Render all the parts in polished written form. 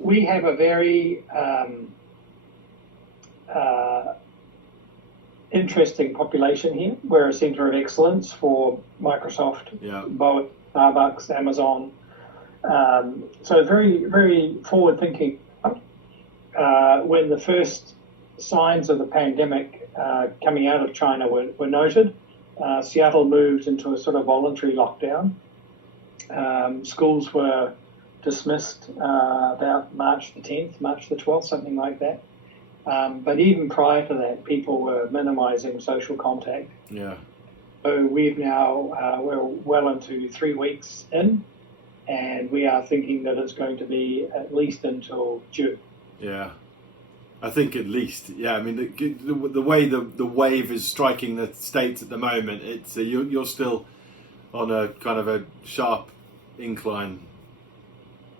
we have a very interesting population here. We're a centre of excellence for Microsoft, Boeing, Starbucks, Amazon. So very, very forward-thinking. When the first signs of the pandemic coming out of China were noted, Seattle moved into a sort of voluntary lockdown. Schools were dismissed about March the 10th, March the 12th, something like that. But even prior to that, people were minimising social contact. Yeah. So we've now, we're well into 3 weeks in, and we are thinking that it's going to be at least until June. Yeah. I think at least, yeah. I mean, the way the wave is striking the States at the moment, it's you're still on a kind of a sharp incline.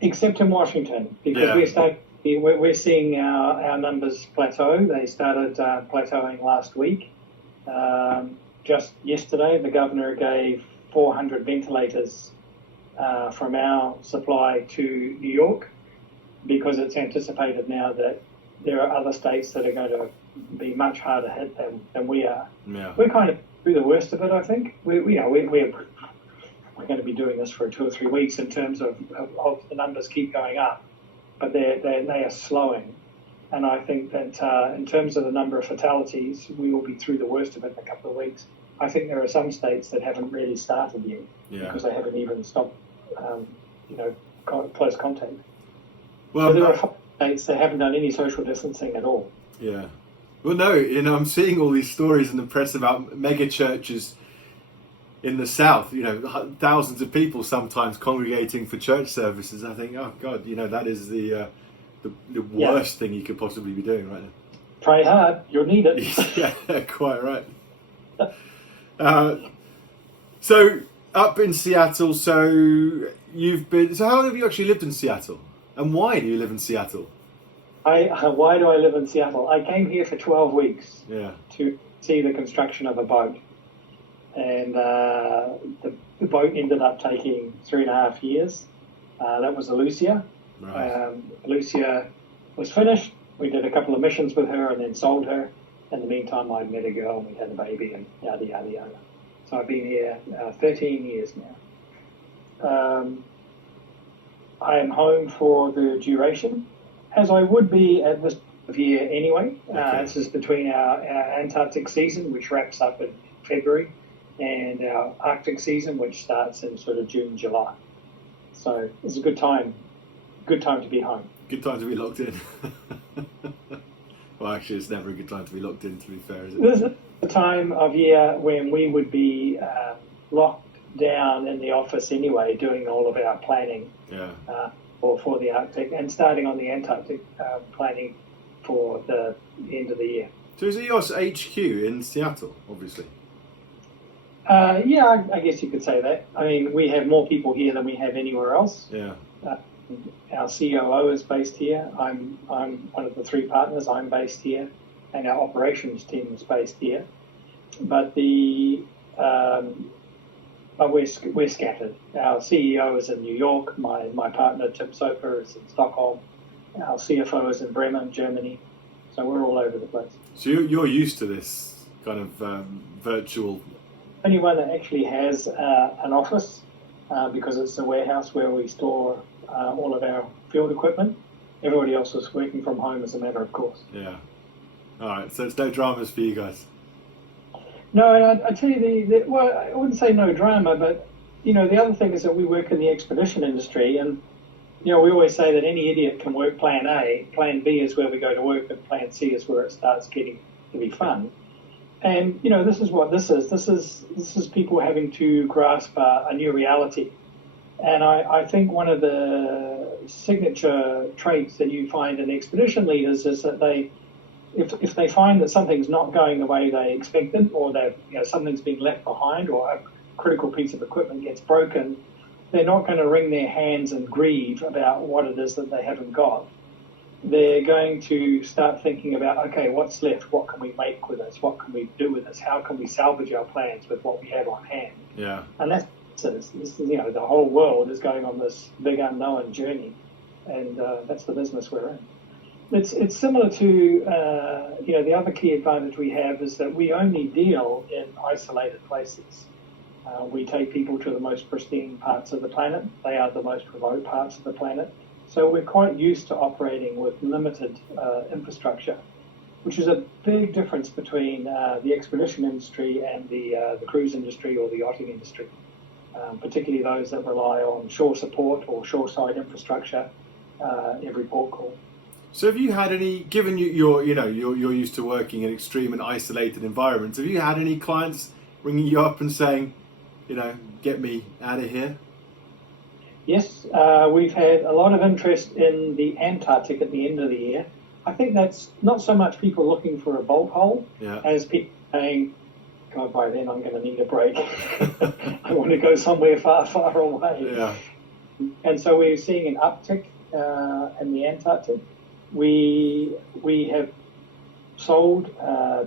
Except in Washington, because we're seeing our numbers plateau. They started plateauing last week. Just yesterday, the governor gave 400 ventilators from our supply to New York, because it's anticipated now that there are other states that are going to be much harder hit than we are. Yeah. We're kind of through the worst of it, I think. We're going to be doing this for 2 or 3 weeks in terms of the numbers keep going up, but they are slowing. And I think that in terms of the number of fatalities, we will be through the worst of it in a couple of weeks. I think there are some states that haven't really started yet because they haven't even stopped, close contact. Well, so there are states that haven't done any social distancing at all. Yeah. Well, no, I'm seeing all these stories in the press about mega churches in the South, thousands of people sometimes congregating for church services. I think, oh God, that is the worst thing you could possibly be doing right now. Pray hard, you'll need it. Yeah, quite right. So up in Seattle, so how long have you actually lived in Seattle? And why do you live in Seattle? Why do I live in Seattle? I came here for 12 weeks to see the construction of a boat. And the boat ended up taking 3.5 years. That was the Lucia. Right. Lucia was finished. We did a couple of missions with her and then sold her. In the meantime, I met a girl and we had a baby and yada, yada, yada. So I've been here 13 years now. I am home for the duration, as I would be at this time of year anyway. This is between our Antarctic season, which wraps up in February, and our Arctic season, which starts in sort of June, July. So it's a good time to be home. Good time to be locked in. Well, actually, it's never a good time to be locked in, to be fair, is it? This is the time of year when we would be locked down in the office anyway, doing all of our planning for the Arctic, and starting on the Antarctic planning for the end of the year. So is EYOS HQ in Seattle, obviously? I guess you could say that. I mean, we have more people here than we have anywhere else. Yeah. Our COO is based here. I'm one of the 3 partners. I'm based here, and our operations team is based here. But we're scattered. Our CEO is in New York. My partner Tim Soper is in Stockholm. Our CFO is in Bremen, Germany. So we're all over the place. So you're used to this kind of virtual. Only one that actually has an office because it's a warehouse where we store all of our field equipment. Everybody else is working from home as a matter of course. Yeah. All right. So it's no dramas for you guys. No, and I tell you, well, I wouldn't say no drama, but the other thing is that we work in the expedition industry, and we always say that any idiot can work Plan A. Plan B is where we go to work, and Plan C is where it starts getting to be fun. And this is what this is. This is people having to grasp a new reality. And I think one of the signature traits that you find in expedition leaders is that if they find that something's not going the way they expected, or that something's been left behind, or a critical piece of equipment gets broken, they're not going to wring their hands and grieve about what it is that they haven't got. They're going to start thinking about, okay, what's left? What can we make with this? What can we do with this? How can we salvage our plans with what we have on hand? Yeah. And that's the whole world is going on this big unknown journey. and that's the business we're in. It's similar to the other key advantage we have is that we only deal in isolated places. We take people to the most pristine parts of the planet. They are the most remote parts of the planet. So we're quite used to operating with limited infrastructure, which is a big difference between the expedition industry and the cruise industry or the yachting industry, particularly those that rely on shore support or shoreside infrastructure every port call. So have you had any, given you're used to working in extreme and isolated environments, have you had any clients ringing you up and saying, get me out of here? Yes, we've had a lot of interest in the Antarctic at the end of the year. I think that's not so much people looking for a bolt hole as people saying, God, by then I'm going to need a break. I want to go somewhere far, far away. Yeah. And so we're seeing an uptick in the Antarctic. We have sold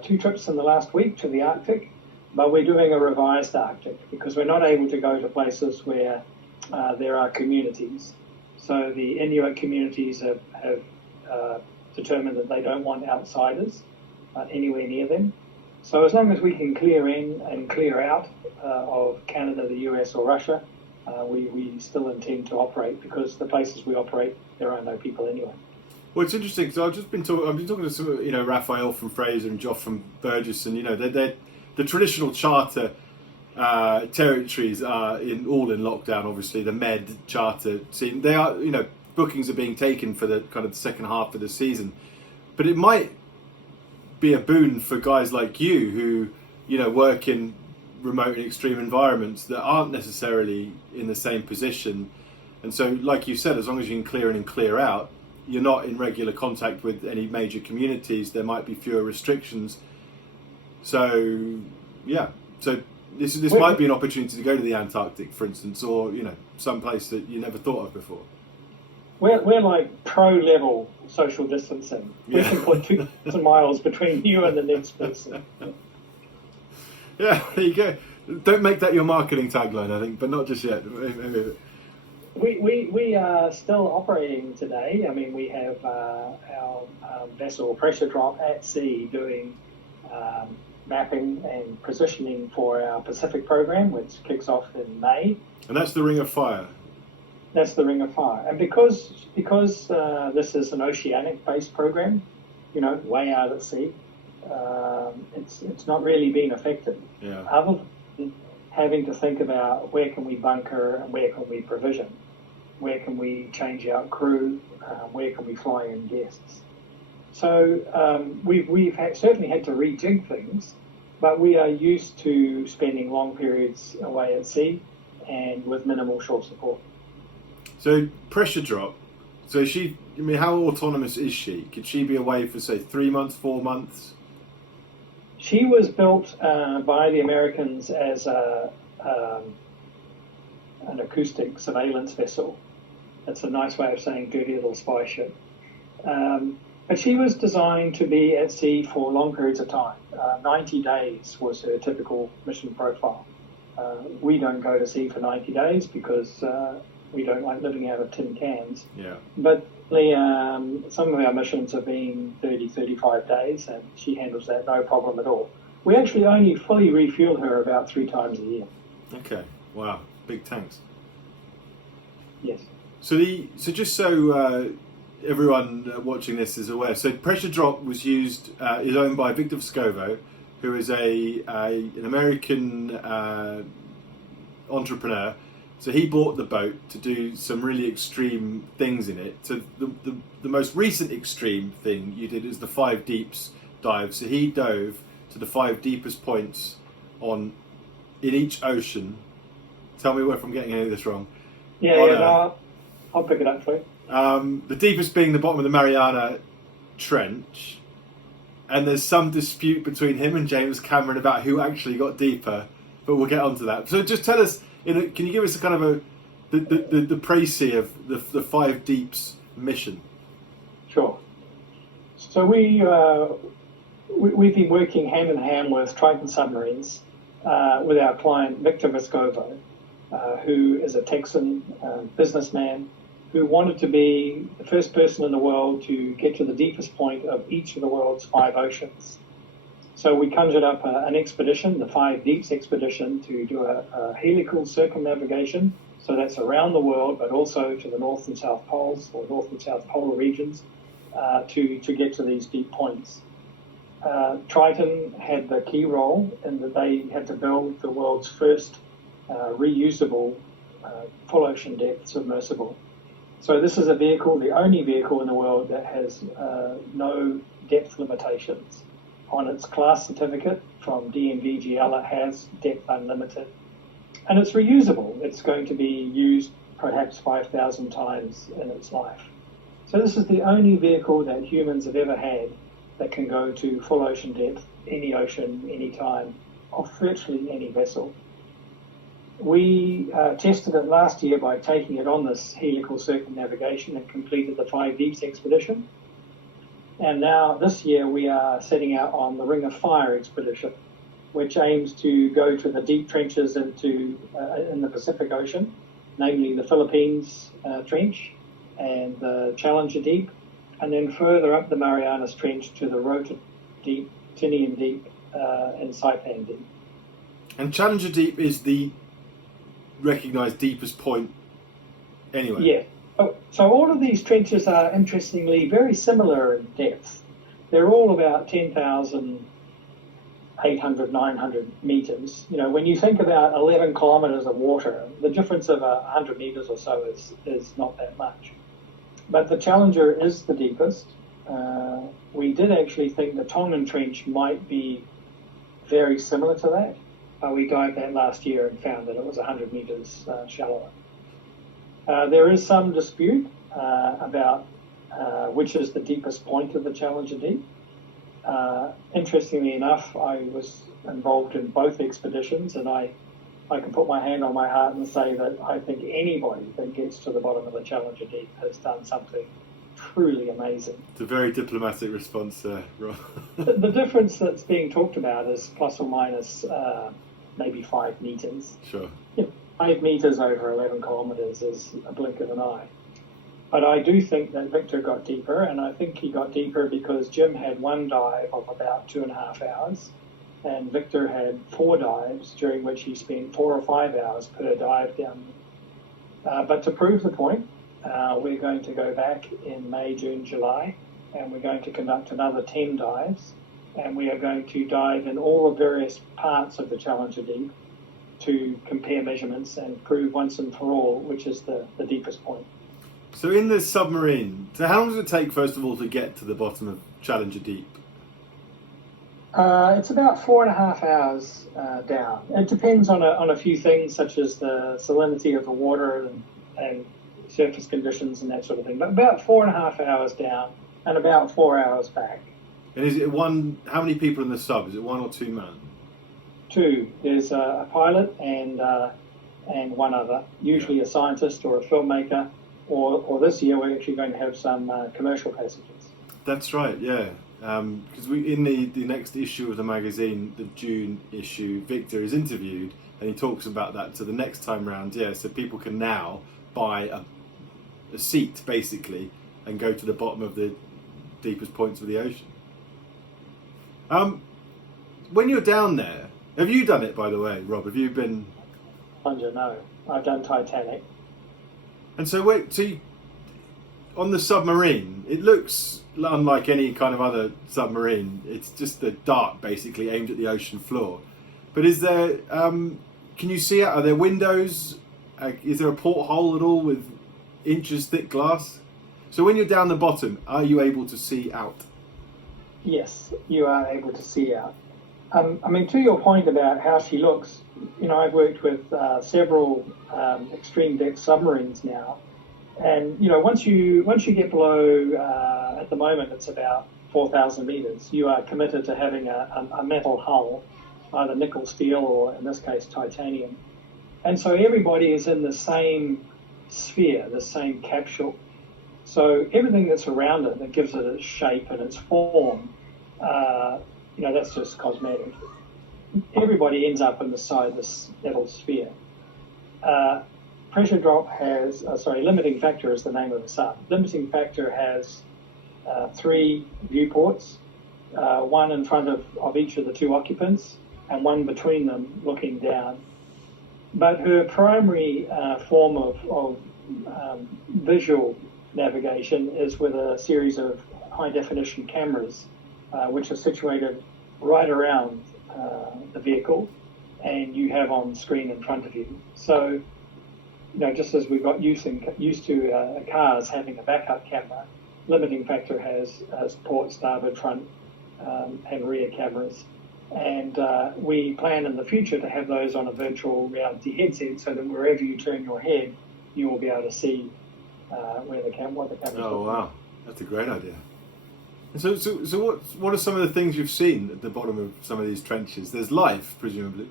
2 trips in the last week to the Arctic, but we're doing a revised Arctic because we're not able to go to places where there are communities. So the Inuit communities have determined that they don't want outsiders anywhere near them. So as long as we can clear in and clear out of Canada, the US or Russia, we still intend to operate because the places we operate, there are no people anyway. Well, it's interesting because I've been talking to some, Raphael from Fraser and Geoff from Burgess, and they're the traditional charter territories are all in lockdown. Obviously, the Med charter scene, they are, bookings are being taken for the kind of the second half of the season, but it might be a boon for guys like you who, work in remote and extreme environments that aren't necessarily in the same position. And so, like you said, as long as you can clear in and clear out, you're not in regular contact with any major communities, there might be fewer restrictions. So, so this might be an opportunity to go to the Antarctic, for instance, or, some place that you never thought of before. We're like pro-level social distancing. We can put 2,000 miles between you and the next person. Yeah, there you go. Don't make that your marketing tagline, I think, but not just yet. We are still operating today. I mean, we have our vessel Pressure Drop at sea doing mapping and positioning for our Pacific program, which kicks off in May. And that's the Ring of Fire. That's the Ring of Fire. And because this is an oceanic-based program, way out at sea, it's not really been affected. Yeah. Other than having to think about where can we bunker and where can we provision, where can we change out crew, where can we fly in guests. So we've certainly had to rejig things, but we are used to spending long periods away at sea and with minimal shore support. So Pressure Drop, how autonomous is she? Could she be away for, say, 3 months, 4 months? She was built by the Americans as an acoustic surveillance vessel. That's a nice way of saying dirty little spy ship. But she was designed to be at sea for long periods of time. 90 days was her typical mission profile. We don't go to sea for 90 days because we don't like living out of tin cans. Yeah. But some of our missions have been 30, 35 days, and she handles that no problem at all. We actually only fully refuel her about 3 times a year. Okay. Wow. Big tanks. Yes. So just so everyone watching this is aware, so Pressure Drop is owned by Victor Vescovo, who is an American entrepreneur. So he bought the boat to do some really extreme things in it. So the most recent extreme thing you did is the 5 deeps dive. So he dove to the 5 deepest points in each ocean. Tell me if I'm getting any of this wrong. No, I'll pick it up for you. The deepest being the bottom of the Mariana Trench. And there's some dispute between him and James Cameron about who actually got deeper, but we'll get onto that. So just tell us, can you give us a kind of the précis of the 5 deeps mission? Sure. So we've been working hand in hand with Triton Submarines with our client Victor Vescovo, who is a Texan businessman who wanted to be the first person in the world to get to the deepest point of each of the world's 5 oceans. So we conjured up an expedition, the 5 Deeps expedition, to do a helical circumnavigation. So that's around the world, but also to the North and South Poles, or North and South Polar regions, to get to these deep points. Triton had the key role in that they had to build the world's first reusable full ocean depth submersible. So this is a vehicle, the only vehicle in the world that has no depth limitations. On its class certificate from DNVGL, it has depth unlimited. And it's reusable. It's going to be used perhaps 5,000 times in its life. So this is the only vehicle that humans have ever had that can go to full ocean depth, any ocean, any time, of virtually any vessel. We tested it last year by taking it on this helical circumnavigation and completed the 5 Deeps expedition. And now this year we are setting out on the Ring of Fire expedition, which aims to go to the deep trenches in the Pacific Ocean, namely the Philippines Trench and the Challenger Deep, and then further up the Marianas Trench to the Rota Deep, Tinian Deep, and Saipan Deep. And Challenger Deep is the recognised deepest point anyway? Yeah. So all of these trenches are interestingly very similar in depth. They're all about 10,800, 900 metres. You know, when you think about 11 kilometres of water, the difference of 100 metres or so is not that much. But the Challenger is the deepest. We did actually think the Tongan Trench might be very similar to that. We dived that last year and found that it was 100 metres shallower. There is some dispute about which is the deepest point of the Challenger Deep. Interestingly enough, I was involved in both expeditions, and I can put my hand on my heart and say that I think anybody that gets to the bottom of the Challenger Deep has done something truly amazing. It's a very diplomatic response there, Rob. The difference that's being talked about is plus or minus maybe 5 metres. Sure. 5 metres over 11 kilometres is a blink of an eye. But I do think that Victor got deeper, and I think he got deeper because Jim had 1 dive of about 2.5 hours, and Victor had 4 dives, during which he spent 4 or 5 hours per dive down. But to prove the point, we're going to go back in May, June, July, and we're going to conduct another 10 dives, and we are going to dive in all the various parts of the Challenger Deep to compare measurements and prove once and for all which is the deepest point. So in the submarine, so how long does it take, first of all, to get to the bottom of Challenger Deep? It's about 4.5 hours down. It depends on a few things, such as the salinity of the water and surface conditions and that sort of thing. But about 4.5 hours down and about 4 hours back. And is it how many people in the sub? Is it 1 or 2 men? 2. There's a pilot and 1 other, usually a scientist or a filmmaker, or this year we're actually going to have some commercial passengers. That's right, yeah. Because in the next issue of the magazine, the June issue, Victor is interviewed and he talks about that. So the next time round, so people can now buy a seat basically and go to the bottom of the deepest points of the ocean. When you're down there, have you done it, by the way, Rob? Have you been? No, I've done Titanic. And so on the submarine, it looks unlike any kind of other submarine. It's just the dart basically aimed at the ocean floor. But is there? Can you see out? Are there windows? Is there a porthole at all with inches thick glass? So when you're down the bottom, are you able to see out? Yes, you are able to see out. I mean, to your point about how she looks, I've worked with several extreme depth submarines now, and once you get below, at the moment it's about 4,000 meters, you are committed to having a metal hull, either nickel, steel, or in this case titanium, and so everybody is in the same sphere, the same capsule. So everything that's around it that gives it its shape and its form, that's just cosmetic. Everybody ends up inside this metal sphere. pressure drop has, limiting factor is the name of the sub. Limiting factor has 3 viewports, one in front of each of the 2 occupants and one between them looking down. But her primary form of visual navigation is with a series of high-definition cameras, which are situated right around the vehicle, and you have on screen in front of you. So, just as we got used to cars having a backup camera, limiting factor has port, starboard, front, and rear cameras. And we plan in the future to have those on a virtual reality headset, so that wherever you turn your head, you will be able to see what the camera's Oh, wow. That's a great idea. And so what are some of the things you've seen at the bottom of some of these trenches? There's life, presumably.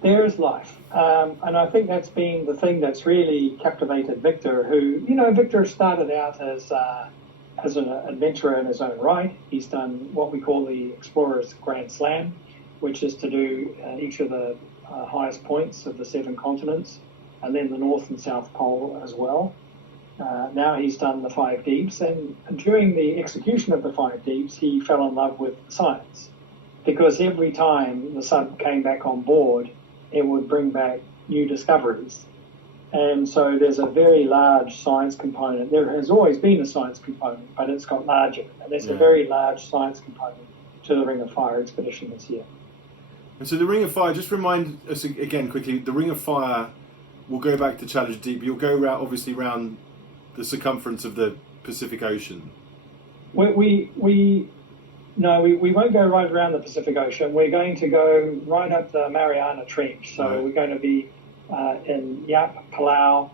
There is life. And I think that's been the thing that's really captivated Victor, who, Victor started out as an adventurer in his own right. He's done what we call the Explorers Grand Slam, which is to do each of the highest points of the 7 continents, and then the North and South Pole as well. Now he's done the 5 deeps, and during the execution of the 5 deeps, he fell in love with science, because every time the sub came back on board, it would bring back new discoveries. And so there's a very large science component. There has always been a science component, but it's got larger. And there's a very large science component to the Ring of Fire expedition this year. And so the Ring of Fire, just remind us again quickly, the Ring of Fire will go back to Challenger Deep. You'll go obviously around the circumference of the Pacific Ocean. We won't go right around the Pacific Ocean. We're going to go right up the Mariana Trench. So we're going to be in Yap, Palau,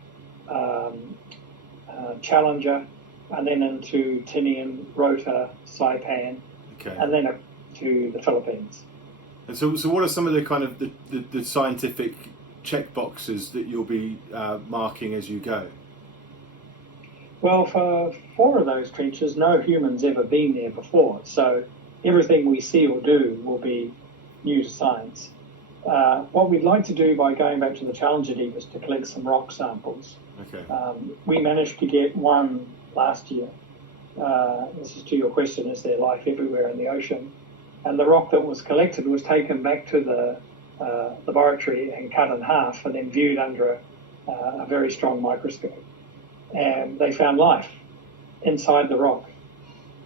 Challenger, and then into Tinian, Rota, Saipan, and then up to the Philippines. And so what are some of the kind of the scientific check boxes that you'll be marking as you go? Well, for 4 of those trenches, no human's ever been there before, so everything we see or do will be new to science. What we'd like to do by going back to the Challenger Deep is to collect some rock samples. We managed to get one last year. This is to your question, is there life everywhere in the ocean? And the rock that was collected was taken back to the laboratory and cut in half and then viewed under a very strong microscope. And they found life inside the rock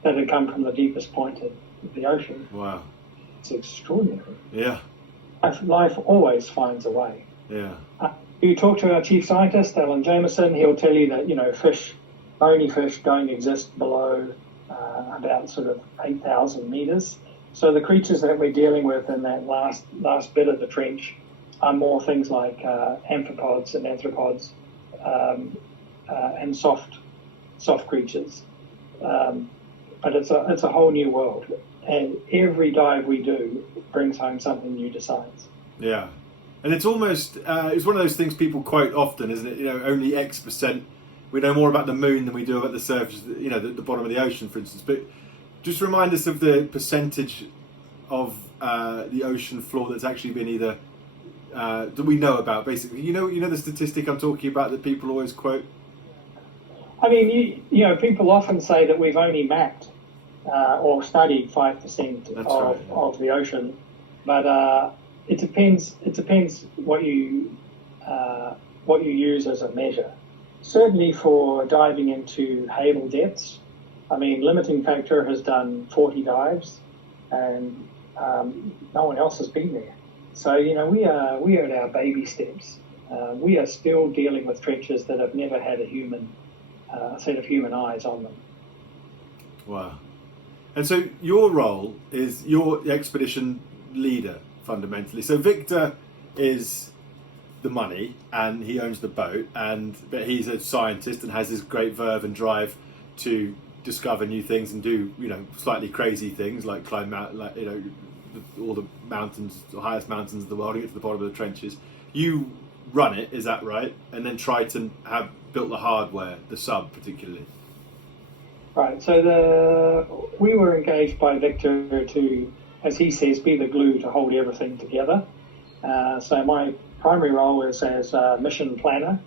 that had come from the deepest point of the ocean. Wow. It's extraordinary. Yeah. Life always finds a way. Yeah. You talk to our chief scientist, Alan Jameson, he'll tell you that, bony fish don't exist below about sort of 8,000 meters. So the creatures that we're dealing with in that last bit of the trench are more things like amphipods and anthropods, and soft creatures. But it's a whole new world, and every dive we do brings home something new to science. Yeah, and it's almost it's one of those things people quote often, isn't it? Only X% we know more about the moon than we do about the surface, the bottom of the ocean, for instance. But just remind us of the percentage of the ocean floor that's actually been either that we know about. Basically, you know the statistic I'm talking about that people always quote. I mean, people often say that we've only mapped or studied 5% of the ocean, but it depends. It depends what you use as a measure. Certainly for diving into Hable depths, I mean, limiting factor has done 40 dives, and no one else has been there. So we are at our baby steps. We are still dealing with trenches that have never had a set of human eyes on them. Wow. And so your role is you're the expedition leader, fundamentally. So Victor is the money and he owns the boat, but he's a scientist and has this great verve and drive to discover new things and do slightly crazy things like climb out all the mountains, the highest mountains of the world, to get to the bottom of the trenches. You run it, is that right? And then Triton have built the hardware, the sub particularly. Right, so we were engaged by Victor to, as he says, be the glue to hold everything together. So my primary role is as a mission planner,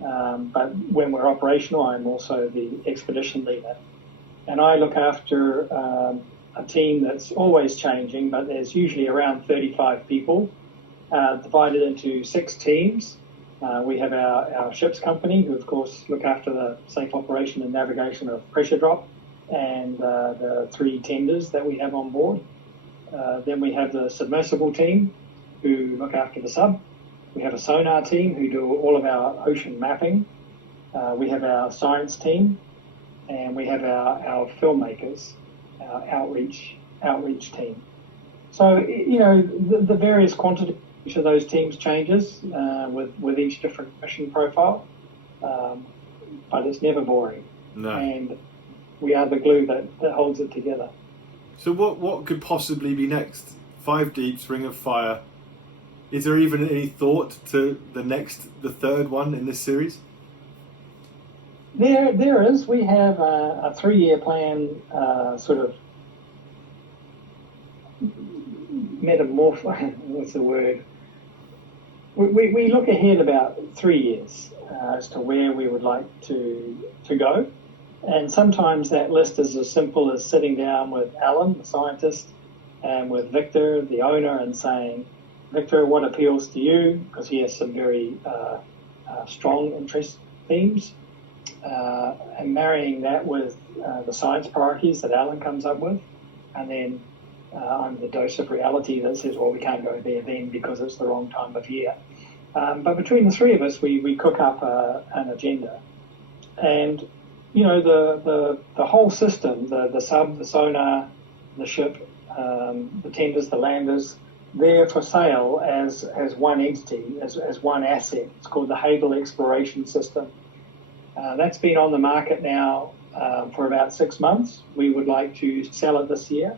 But when we're operational, I'm also the expedition leader. And I look after a team that's always changing, but there's usually around 35 people, divided into 6 teams. We have our ships company, who of course look after the safe operation and navigation of pressure drop, and the 3 tenders that we have on board. Then we have the submersible team, who look after the sub. We have a sonar team who do all of our ocean mapping. We have our science team, and we have our filmmakers, our outreach team. So, the various quantity each of those teams changes with each different mission profile, but it's never boring. No. And we are the glue that holds it together. So what could possibly be next? 5 Deeps, Ring of Fire. Is there even any thought to the third one in this series? There is. We have a 3-year plan, sort of what's the word? We look ahead about 3 years as to where we would like to go. And sometimes that list is as simple as sitting down with Alan, the scientist, and with Victor, the owner, and saying, Victor, what appeals to you? Because he has some very strong interest themes. And marrying that with the science priorities that Alan comes up with. And then I'm the dose of reality that says, well, we can't go there then because it's the wrong time of year. But between the 3 of us, we cook up an agenda. And, the whole system, the sub, the sonar, the ship, the tenders, the landers, they're for sale as one entity, as one asset. It's called the EYOS Exploration System. That's been on the market now for about 6 months. We would like to sell it this year.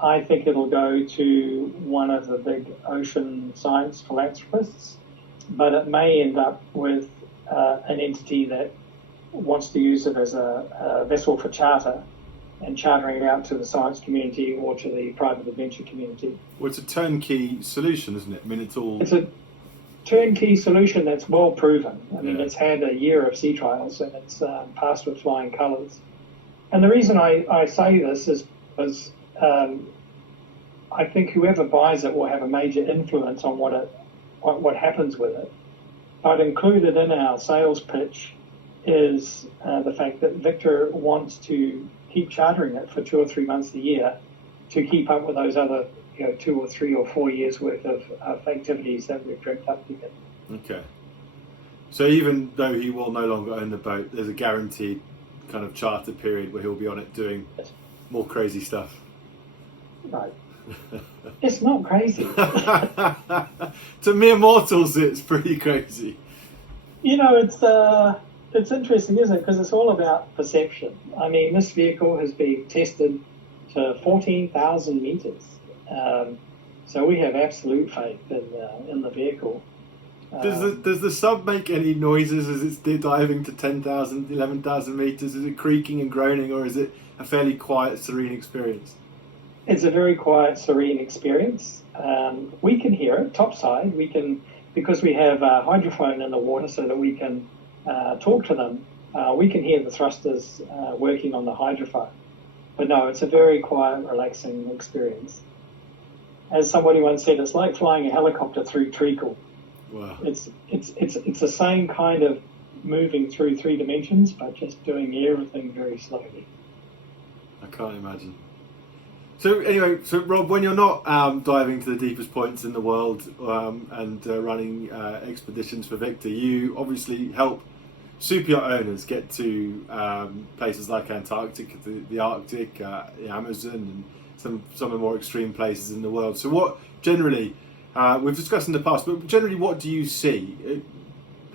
I think it'll go to one of the big ocean science philanthropists, but it may end up with an entity that wants to use it as a vessel for charter and chartering it out to the science community or to the private adventure community. Well, it's a turnkey solution, isn't it? I mean, it's a turnkey solution that's well proven. I mean, It's had a year of sea trials and it's passed with flying colours. And the reason I say this is because I think whoever buys it will have a major influence on what happens with it. But included in our sales pitch is the fact that Victor wants to keep chartering it for 2 or 3 months a year to keep up with those other 2 or 3 or 4 years worth of activities that we've dreamt up together. Okay. So even though he will no longer own the boat, there's a guaranteed kind of charter period where he'll be on it doing more crazy stuff. Right. It's not crazy. To mere mortals, it's pretty crazy. It's interesting, isn't it? Because it's all about perception. I mean, this vehicle has been tested to 14,000 meters. So we have absolute faith in the vehicle. Does the sub make any noises as it's diving to 10,000, 11,000 meters? Is it creaking and groaning, or is it a fairly quiet, serene experience? It's a very quiet, serene experience. We can hear it topside. Because we have a hydrophone in the water so that we can talk to them. We can hear the thrusters working on the hydrophone. But no, it's a very quiet, relaxing experience. As somebody once said, it's like flying a helicopter through treacle. Wow. It's the same kind of moving through 3 dimensions, but just doing everything very slowly. I can't imagine. So anyway, Rob, when you're not diving to the deepest points in the world and running expeditions for Victor, you obviously help superyacht owners get to places like Antarctica, the Arctic, the Amazon, and some of the more extreme places in the world. So what generally, we've discussed in the past, but generally what do you see?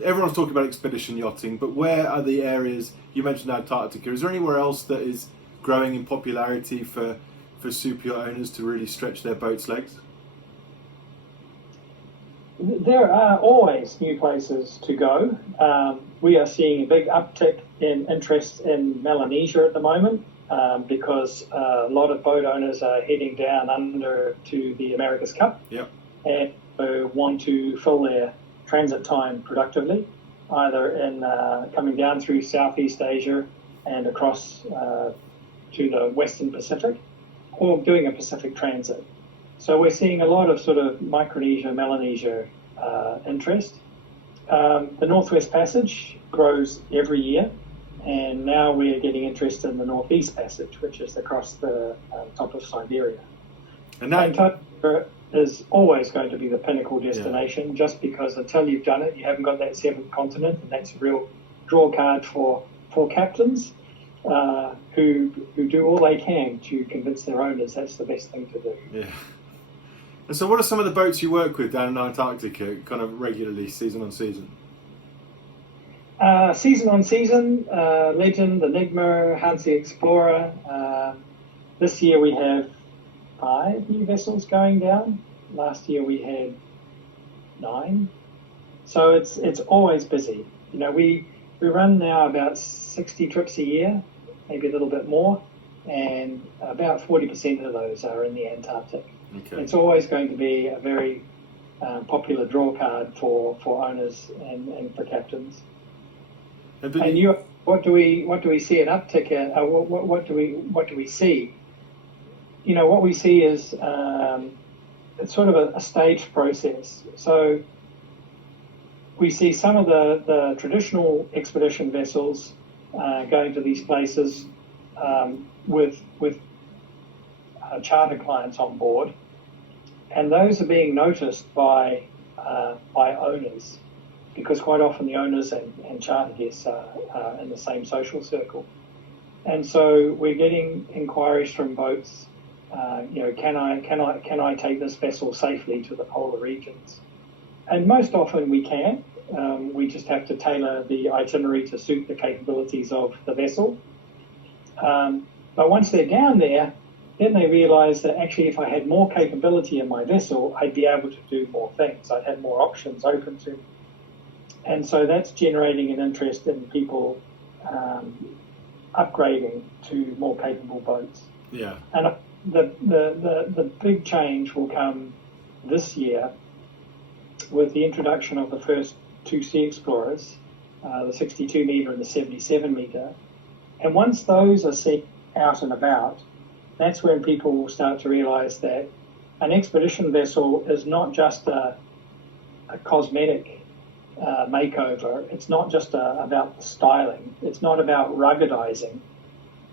Everyone's talking about expedition yachting, but where are the areas, you mentioned Antarctica, is there anywhere else that is growing in popularity for superyacht owners to really stretch their boat's legs? There are always new places to go. We are seeing a big uptick in interest in Melanesia at the moment because a lot of boat owners are heading down under to the America's Cup. Yep. And want to fill their transit time productively. either in coming down through Southeast Asia and across to the Western Pacific, or doing a Pacific transit. So we're seeing a lot of sort of Micronesia, Melanesia interest. The Northwest Passage grows every year, and now we're getting interest in the Northeast Passage, which is across the top of Siberia. And that is always going to be the pinnacle destination, just because until you've done it, you haven't got that seventh continent, and that's a real draw card for captains who do all they can to convince their owners that's the best thing to do. Yeah. And so what are some of the boats you work with down in Antarctica, kind of regularly, season on season? Season on season, Legend, Enigma, Hansi Explorer. This year we have 5 new vessels going down. Last year we had 9. So it's always busy. You know, we run now about 60 trips a year, maybe a little bit more, and about 40% of those are in the Antarctic. Okay. It's always going to be a very popular draw card for owners and for captains. And what do we see an uptick at? What do we see? You know, what we see is it's sort of a staged process. So we see some of the traditional expedition vessels going to these places with charter clients on board, and those are being noticed by owners, because quite often the owners and charter guests are in the same social circle. And so we're getting inquiries from boats, can I take this vessel safely to the polar regions? And most often we can. We just have to tailor the itinerary to suit the capabilities of the vessel. But once they're down there, then they realize that actually if I had more capability in my vessel, I'd be able to do more things. I'd have more options open to me. And so that's generating an interest in people upgrading to more capable boats. Yeah. And the big change will come this year with the introduction of the first 2 SeaXplorers, the 62 metre and the 77 metre. And once those are seen out and about, that's when people will start to realise that an expedition vessel is not just a cosmetic makeover. It's not just about the styling. It's not about ruggedizing.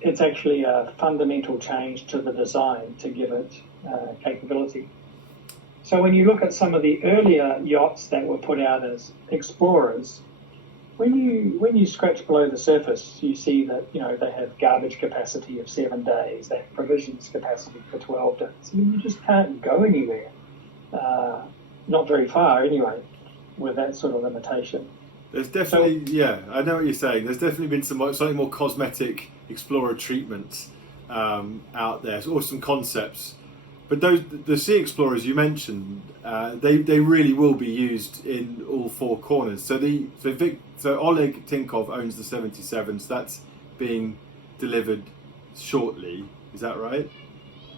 It's actually a fundamental change to the design to give it capability. So when you look at some of the earlier yachts that were put out as explorers, when you scratch below the surface, you see that they have garbage capacity of 7 days, they have provisions capacity for 12 days. I mean, you just can't go anywhere, not very far anyway, with that sort of limitation. There's definitely, I know what you're saying. There's definitely been some slightly more cosmetic explorer treatments out there, or some concepts. But the SeaXplorers you mentioned, they really will be used in all 4 corners. So Oleg Tinkov owns the 77s. That's being delivered shortly. Is that right?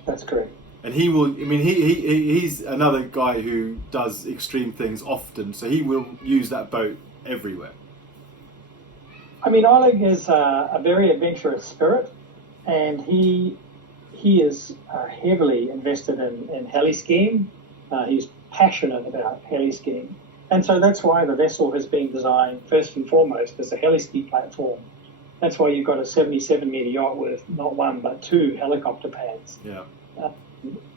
That's correct. And he will. I mean, he's another guy who does extreme things often. So he will use that boat everywhere. I mean, Oleg is a very adventurous spirit, and he is heavily invested in heli skiing. He's passionate about heli skiing. And so that's why the vessel has been designed first and foremost as a heli ski platform. That's why you've got a 77 metre yacht with not 1 but 2 helicopter pads. Yeah.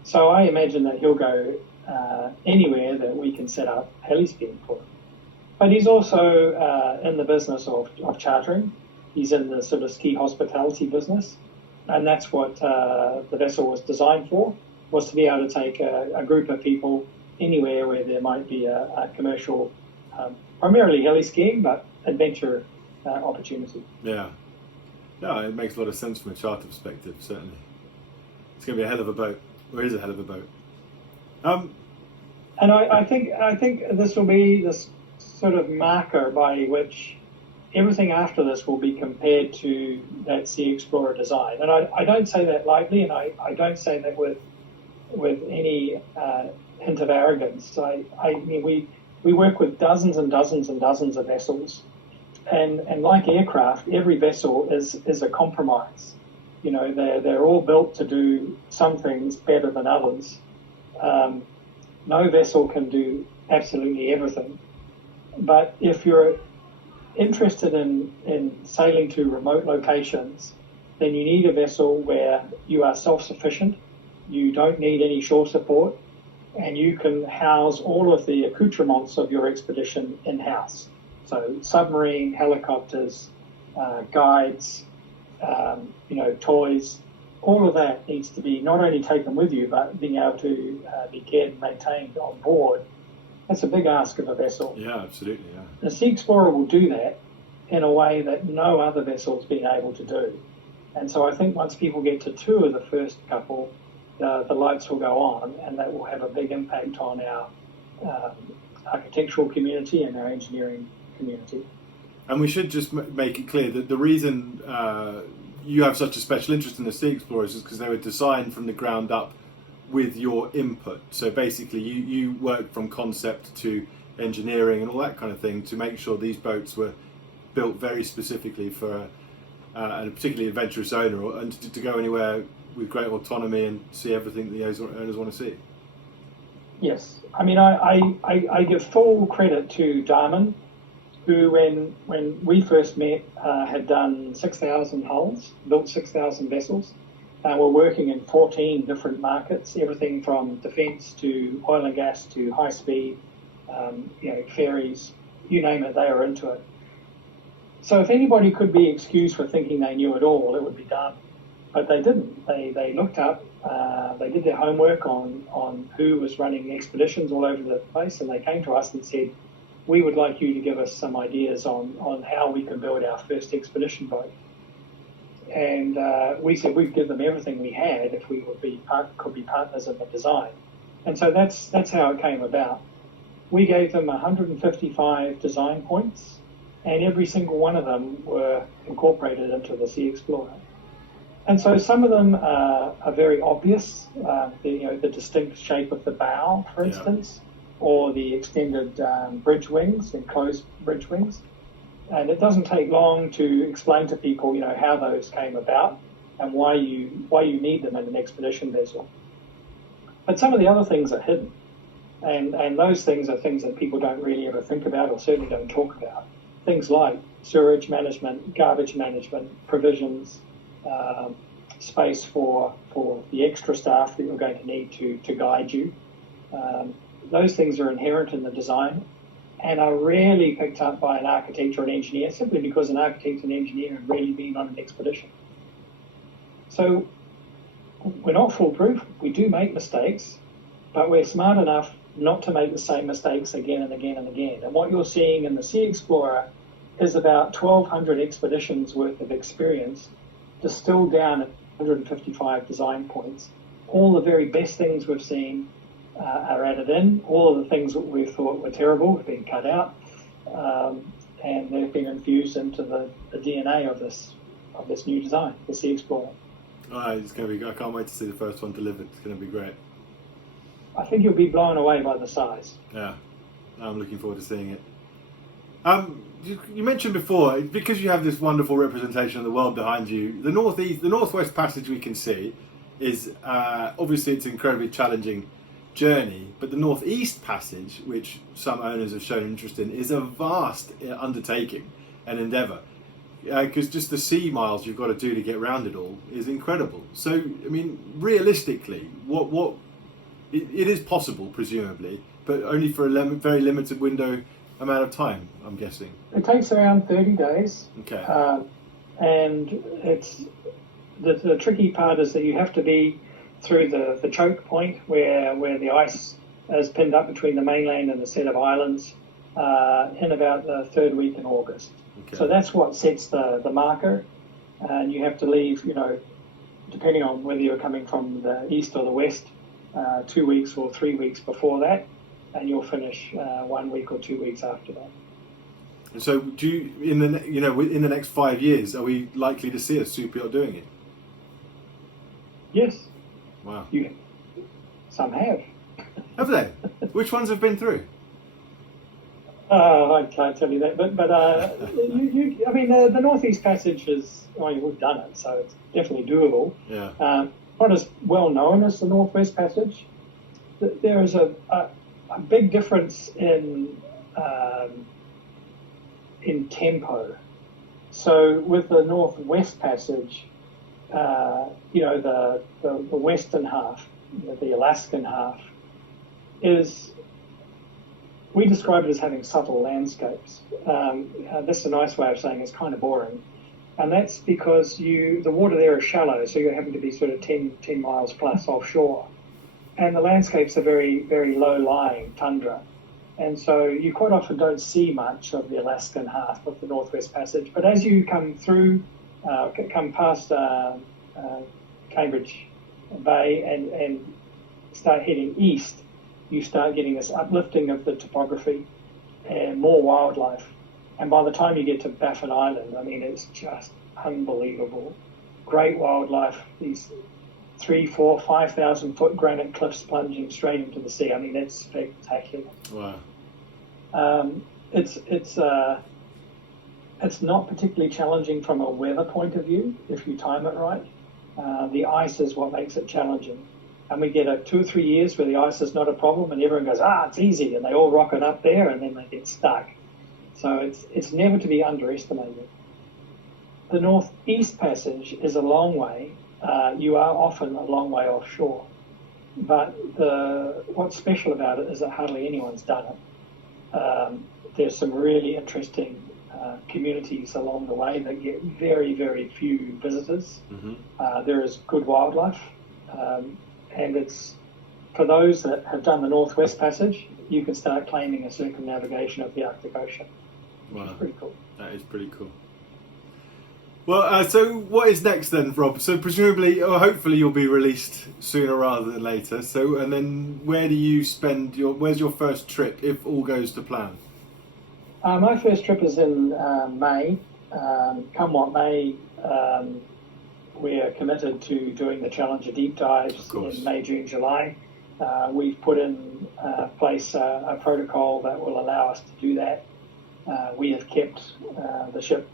So I imagine that he'll go anywhere that we can set up heli skiing for him. But he's also in the business of chartering. He's in the sort of ski hospitality business. And that's what the vessel was designed for, was to be able to take a group of people anywhere where there might be a commercial, primarily heli skiing, but adventure opportunity. Yeah. No, it makes a lot of sense from a charter perspective, certainly. It's going to be a hell of a boat, or is a hell of a boat. And I think this will be this sort of marker by which everything after this will be compared to that SeaXplorer design. And I don't say that lightly, and I don't say that with any hint of arrogance. I mean, we we work with dozens and dozens and dozens of vessels. And like aircraft, every vessel is a compromise. You know, they're all built to do some things better than others. No vessel can do absolutely everything. But if you're interested in sailing to remote locations, then you need a vessel where you are self-sufficient, you don't need any shore support, and you can house all of the accoutrements of your expedition in-house. So submarine, helicopters, guides, toys, all of that needs to be not only taken with you, but being able to be cared and maintained on board. That's a big ask of a vessel. Yeah, absolutely. Yeah. The SeaXplorer will do that in a way that no other vessel's been able to do. And so I think once people get to tour the first couple, the lights will go on, and that will have a big impact on our architectural community and our engineering community. And we should just make it clear that the reason you have such a special interest in the SeaXplorers is because they were designed from the ground up with your input. So basically you work from concept to engineering and all that kind of thing to make sure these boats were built very specifically for a particularly adventurous owner, and to go anywhere with great autonomy and see everything the owners want to see. Yes, I mean I give full credit to Damen, who when we first met had done 6,000 hulls, built 6,000 vessels. We're working in 14 different markets, everything from defence to oil and gas to high speed, ferries, you name it, they are into it. So if anybody could be excused for thinking they knew it all, it would be done. But they didn't. They looked up, they did their homework on who was running expeditions all over the place, and they came to us and said, we would like you to give us some ideas on how we can build our first expedition boat. And we said we'd give them everything we had if we could be partners in the design. And so that's how it came about. We gave them 155 design points, and every single one of them were incorporated into the SeaXplorer. And so some of them are very obvious, the distinct shape of the bow, for instance, or the extended bridge wings, enclosed bridge wings. And it doesn't take long to explain to people, how those came about and why you need them in an expedition vessel. But some of the other things are hidden, and those things are things that people don't really ever think about, or certainly don't talk about. Things like sewerage management, garbage management, provisions, space for the extra staff that you're going to need to guide you. Those things are inherent in the design, and are rarely picked up by an architect or an engineer, simply because an architect and engineer have rarely been on an expedition. So we're not foolproof. We do make mistakes, but we're smart enough not to make the same mistakes again and again and again. And what you're seeing in the SeaXplorer is about 1,200 expeditions worth of experience distilled down at 155 design points. All the very best things we've seen are added in. All of the things that we thought were terrible have been cut out, and they've been infused into the DNA of this new design, the SeaXplorer. It's going to be. I can't wait to see the first one delivered. It's going to be great. I think you'll be blown away by the size. Yeah, I'm looking forward to seeing it. You mentioned before, because you have this wonderful representation of the world behind you, the Northwest Passage we can see is obviously it's an incredibly challenging journey, but the Northeast Passage, which some owners have shown interest in, is a vast undertaking and endeavour, because just the sea miles you've got to do to get around it all is incredible. So, I mean, realistically, what it is possible, presumably, but only for a very limited amount of time, I'm guessing. It takes around 30 days. Okay. And it's the tricky part is that you have to be through the choke point where the ice is pinned up between the mainland and the set of islands in about the third week in August. Okay. So that's what sets the marker, and you have to leave, depending on whether you're coming from the east or the west, 2 weeks or 3 weeks before that, and you'll finish 1 week or 2 weeks after that. And so, do you, in the next 5 years, are we likely to see a superyacht doing it? Yes. Wow. Some have. Have they? Which ones have been through? I can't tell you that, but I mean, the Northeast Passage is, well, we've done it, so it's definitely doable. Yeah. Not as well known as the Northwest Passage. There is a big difference in tempo. So with the Northwest Passage, the western half, the Alaskan half, we describe it as having subtle landscapes. That's a nice way of saying it's kind of boring. And that's because the water there is shallow, so you're having to be sort of 10 miles plus offshore. And the landscapes are very, very low-lying tundra. And so you quite often don't see much of the Alaskan half of the Northwest Passage. But as you come past Cambridge Bay and start heading east, you start getting this uplifting of the topography and more wildlife. And by the time you get to Baffin Island, I mean, it's just unbelievable. Great wildlife, these 3,000, 4,000, 5,000 foot granite cliffs plunging straight into the sea. I mean, it's spectacular. Wow. It's not particularly challenging from a weather point of view if you time it right. The ice is what makes it challenging. And we get 2 or 3 years where the ice is not a problem and everyone goes, it's easy, and they all rocket up there and then they get stuck. So it's never to be underestimated. The Northeast Passage is a long way. You are often a long way offshore. But what's special about it is that hardly anyone's done it. There's some really interesting communities along the way that get very, very few visitors. Mm-hmm. There is good wildlife. And it's for those that have done the Northwest Passage, you can start claiming a circumnavigation of the Arctic Ocean. Which is pretty cool. That is pretty cool. Well, so what is next then, Rob? So presumably, or hopefully, you'll be released sooner rather than later. So, and then where do you spend where's your first trip if all goes to plan? My first trip is in May. Come what may, we're committed to doing the Challenger deep dives in May, June, July. We've put in place a protocol that will allow us to do that. We have kept the ship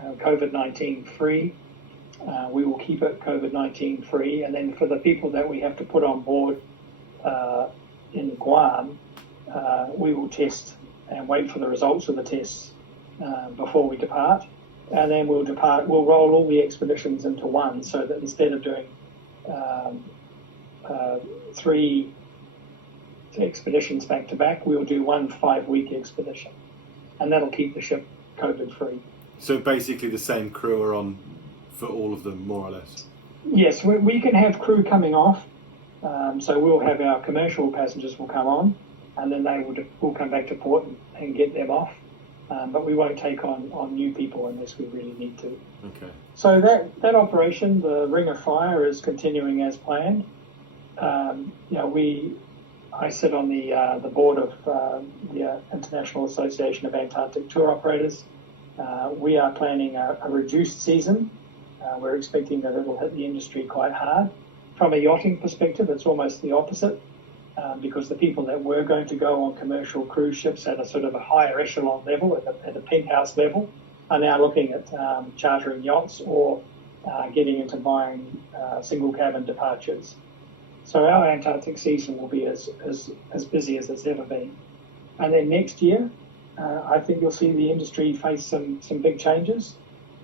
COVID-19 free. We will keep it COVID-19 free. And then for the people that we have to put on board in Guam, we will test and wait for the results of the tests before we depart. And then we'll roll all the expeditions into one, so that instead of doing 3 expeditions back to back, we'll do one 5-week expedition. And that'll keep the ship COVID free. So basically the same crew are on for all of them, more or less? Yes, we can have crew coming off. So we'll have our commercial passengers will come on, and then we'll come back to port and get them off. But we won't take on new people unless we really need to. Okay. So that operation, the Ring of Fire, is continuing as planned. I sit on the board of the International Association of Antarctic Tour Operators. We are planning a reduced season. We're expecting that it'll hit the industry quite hard. From a yachting perspective, it's almost the opposite. Because the people that were going to go on commercial cruise ships at a sort of a higher echelon level, at the penthouse level, are now looking at chartering yachts or getting into buying single cabin departures. So our Antarctic season will be as busy as it's ever been. And then next year, I think you'll see the industry face some big changes.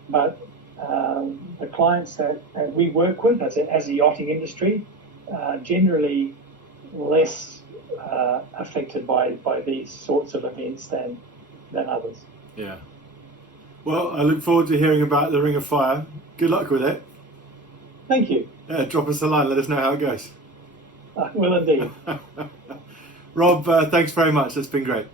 But the clients that we work with as a yachting industry generally less affected by these sorts of events than others. Yeah. Well, I look forward to hearing about the Ring of Fire. Good luck with it. Thank you. Yeah, drop us a line. Let us know how it goes. Will indeed. Rob, thanks very much. That's been great.